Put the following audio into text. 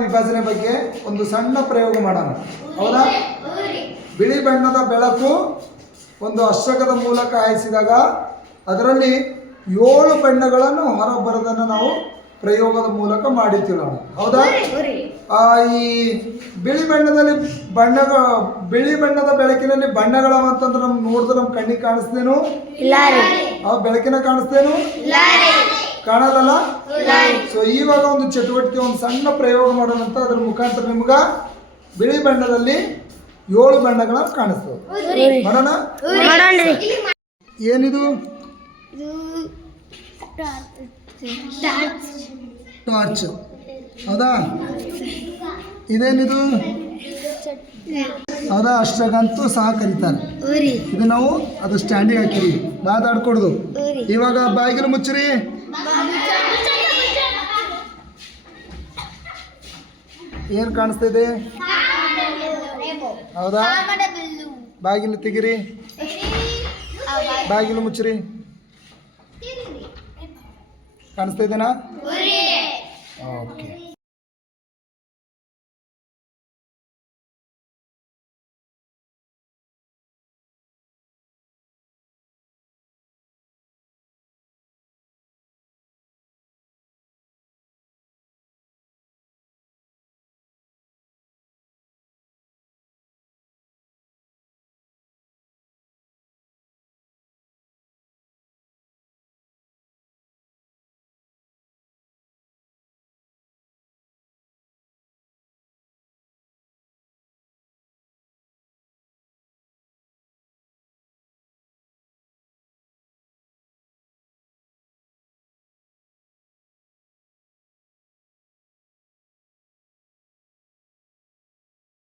ವಿಭಜನೆ ಬಗ್ಗೆ ಒಂದು ಸಣ್ಣ ಪ್ರಯೋಗ ಮಾಡೋಣ. ಹೌದಾ? ಬಿಳಿ ಬಣ್ಣದ ಬೆಳಕು ಒಂದು ಅಶ್ವಕದ ಮೂಲಕ ಹಾಯಿಸಿದಾಗ ಅದರಲ್ಲಿ ಏಳು ಬಣ್ಣಗಳನ್ನು ಹೊರಬರೋದನ್ನು ನಾವು ಪ್ರಯೋಗದ ಮೂಲಕ ಮಾಡಿದ್ದೀವಿ ನಾವು. ಹೌದಾ? ಆ, ಈ ಬಿಳಿ ಬಣ್ಣದಲ್ಲಿ ಬಣ್ಣಗಳ ಬಿಳಿ ಬಣ್ಣದ ಬೆಳಕಿನಲ್ಲಿ ಬಣ್ಣಗಳ ಅಂತಂದ್ರೆ ನಮ್ಗೆ ನೋಡಿದ್ರೆ ನಮ್ಮ ಕಣ್ಣಿಗೆ ಕಾಣಿಸ್ತೇನು? ಆ ಬೆಳಕಿನ ಕಾಣಿಸ್ತೇನು? ಕಾಣಲ್ಲ ಸೊ ಇವಾಗ ಒಂದು ಚಟುವಟಿಕೆ ಒಂದು ಸಣ್ಣ ಪ್ರಯೋಗ ಮಾಡೋಣ ಅಂತ ಅದ್ರ ಮುಖಾಂತರ ನಿಮ್ಗ ಬಿಳಿ ಬಣ್ಣದಲ್ಲಿ ಏಳು ಬಣ್ಣಗಳನ್ನು ಕಾಣಿಸ್ತದೆ. ಮಾಡೋಣ? ಏನಿದು? ಟಾರ್ಚ್ ಹೌದಾ? ಇದೇನಿದು? ಹೌದಾ? ಅಷ್ಟಾಗಂತೂ ಸಹ ಕರೀತಾರೆ. ಇದು ನಾವು ಅದು ಸ್ಟ್ಯಾಂಡಿಗೆ ಹಾಕಿರಿ. ಮಾತಾಡ್ಕೊಡ್ದು. ಇವಾಗ ಬಾಗಿಲು ಮುಚ್ಚ್ರಿ. ಏನು ಕಾಣಿಸ್ತಾ ಇದೆ ಹೌದಾ? ಬಾಗಿಲು ತೆಗಿರಿ. ಬಾಗಿಲು ಮುಚ್ಚಿರಿ. ಕಾಣಿಸ್ತಾ ಇದೆನಾ ಓಕೆ.